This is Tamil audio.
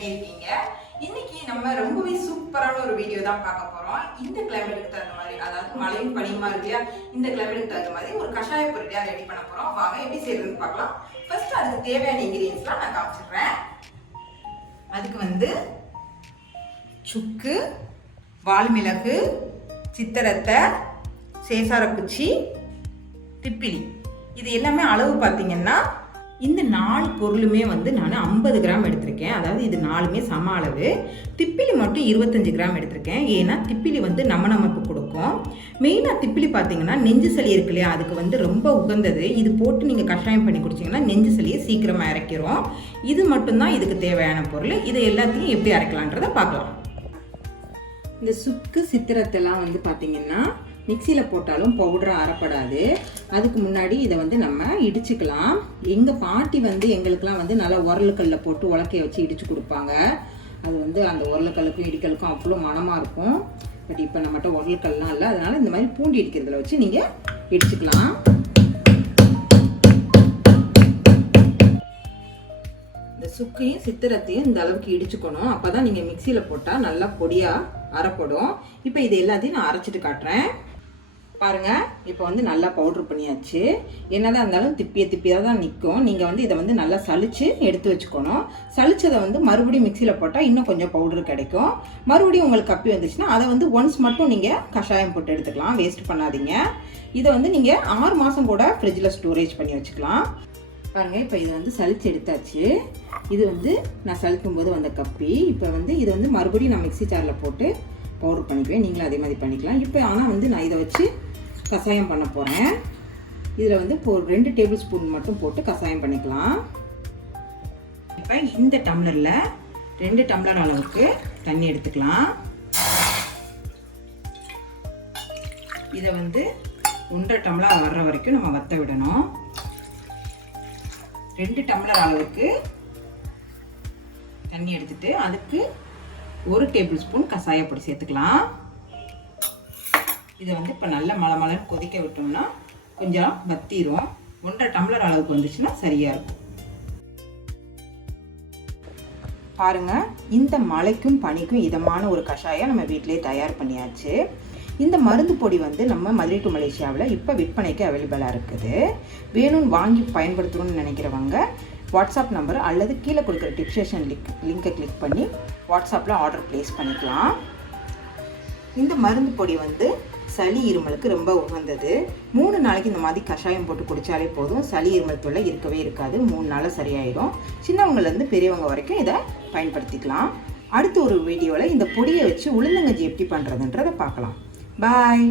எப்படி இருக்கீங்க? இன்னைக்கு நம்ம ரொம்பவே சூப்பரான ஒரு வீடியோ தான் பார்க்க போறோம். இந்த கிளைமேட்டுக்கு தகுந்த மாதிரி, அதாவது மழையும் பனியுமா இருக்கு இல்லையா, இந்த கிளைமேட்டுக்கு தகுந்த மாதிரி ஒரு கஷாய பொருளியா ரெடி பண்ண போறோம். வாங்க எப்படி செய்யறதுன்னு பார்க்கலாம். ஃபர்ஸ்ட் அதுக்கு தேவையான இன்கிரியன்ஸ்லாம் நான் காமிச்சிடுறேன். அதுக்கு சுக்கு, வால்மிளகு, சித்திரத்தை, சேசாரக்குச்சி, திப்பிலி, இது எல்லாமே அளவு பார்த்தீங்கன்னா இந்த 4 பொருளுமே நான் 50 கிராம் எடுத்திருக்கேன். அதாவது இது 4மே சம அளவு. திப்பிலி மட்டும் 25 கிராம் எடுத்திருக்கேன். ஏன்னா திப்பிலி நமக்கு கொடுக்கும். மெயினாக திப்பிலி பார்த்தீங்கன்னா நெஞ்சு சளி இருக்கு இல்லையா, அதுக்கு ரொம்ப உகந்தது. இது போட்டு நீங்கள் கஷாயம் பண்ணி குடிச்சிங்கன்னா நெஞ்சு சளியை சீக்கிரமாக இறக்கிறோம். இது மட்டும்தான் இதுக்கு தேவையான பொருள். இதை எல்லாத்தையும் எப்படி அரைக்கலான்றதை பார்க்கலாம். இந்த சுக்கு சித்திரத்தெல்லாம் பார்த்தீங்கன்னா மிக்சியில் போட்டாலும் பவுடராக அரைப்படாது. அதுக்கு முன்னாடி இதை நம்ம இடிச்சுக்கலாம். எங்கள் பாட்டி எங்களுக்கெலாம் நல்லா உரலுக்கல்லில் போட்டு உலக்கையை வச்சு இடித்து கொடுப்பாங்க. அது அந்த உரலுக்கல்லுக்கும் இடிக்கலுக்கும் அவ்வளோ மனமாக இருக்கும். பட் இப்போ நம்மகிட்ட உரலுக்கல்லாம் இல்லை, அதனால் இந்த மாதிரி பூண்டி இடிக்கிறதுல வச்சு நீங்கள் இடிச்சுக்கலாம். இந்த சுக்கையும் சித்திரத்தையும் இந்த அளவுக்கு இடிச்சுக்கணும். அப்போ தான் நீங்கள் மிக்சியில் போட்டால் நல்லா பொடியாக அரைப்படும். இப்போ இது எல்லாத்தையும் நான் அரைச்சிட்டு காட்டுறேன் பாருங்க. இப்போ நல்லா பவுட்ரு பண்ணியாச்சு. என்னதான் இருந்தாலும் திப்பியாக தான் நிற்கும். நீங்கள் இதை நல்லா சலிச்சு எடுத்து வச்சுக்கணும். சலிச்சதை மறுபடியும் மிக்சியில் போட்டால் இன்னும் கொஞ்சம் பவுட்ரு கிடைக்கும். மறுபடியும் உங்களுக்கு கப்பி வந்துச்சுன்னா அதை ஒன்ஸ் மட்டும் நீங்கள் கஷாயம் போட்டு எடுத்துக்கலாம். வேஸ்ட் பண்ணாதீங்க. இதை நீங்கள் 6 மாதம் கூட ஃப்ரிட்ஜில் ஸ்டோரேஜ் பண்ணி வச்சுக்கலாம். பாருங்கள், இப்போ இது சலிச்சு எடுத்தாச்சு. இது நான் சலிக்கும் போது வந்த கப்பி. இப்போ இது மறுபடியும் நான் மிக்சி ஜாரில் போட்டு பவுடர் பண்ணிக்குவேன். நீங்களும் அதே மாதிரி பண்ணிக்கலாம். இப்போ ஆனால் நான் இதை வச்சு கஷாயம் பண்ண போகிறேன். இதில் இப்போ ஒரு 2 டேபிள் ஸ்பூன் மட்டும் போட்டு கஷாயம் பண்ணிக்கலாம். இப்போ இந்த டம்ளரில் 2 டம்ளர் அளவுக்கு தண்ணி எடுத்துக்கலாம். இதை 1.5 டம்ளர் வர்ற வரைக்கும் நம்ம வற்ற விடணும். 2 டம்ளர் அளவுக்கு தண்ணி எடுத்துட்டு அதுக்கு 1 டேபிள் ஸ்பூன் கஷாயப்பொடி சேர்த்துக்கலாம். இதை இப்போ நல்ல மலை கொதிக்க விட்டோம்னா கொஞ்சம் வத்திரும். 1.5 டம்ளர் அளவுக்கு வந்துச்சுன்னா சரியாக இருக்கும். பாருங்கள், இந்த மழைக்கும் பனிக்கும் இதமான ஒரு கஷாயம் நம்ம வீட்டிலே தயார் பண்ணியாச்சு. இந்த மருந்து பொடி நம்ம மதுரை டு மலேசியாவில் இப்போ விற்பனைக்கு அவைலபிளாக இருக்குது. வேணும்னு வாங்கி பயன்படுத்தணும்னு நினைக்கிறவங்க வாட்ஸ்அப் நம்பர் அல்லது கீழே கொடுக்குற டிஸ்கிரிப்ஷன் லிங்கை கிளிக் பண்ணி வாட்ஸ்அப்பில் ஆர்டர் ப்ளேஸ் பண்ணிக்கலாம். இந்த மருந்து பொடி சளி இருமலுக்கு ரொம்ப உகந்தது. 3 நாளைக்கு இந்த மாதிரி கஷாயம் போட்டு குடித்தாலே போதும். சளி இருமல் தொல்லை இருக்கவே இருக்காது. 3 நாளில் சரியாயிடும். சின்னவங்கலேருந்து பெரியவங்க வரைக்கும் இதை பயன்படுத்திக்கலாம். அடுத்த ஒரு வீடியோவில் இந்த பொடியை வச்சு உளுந்தங்கஞ்சி எப்படி பண்ணுறதுன்றதை பார்க்கலாம். பாய்.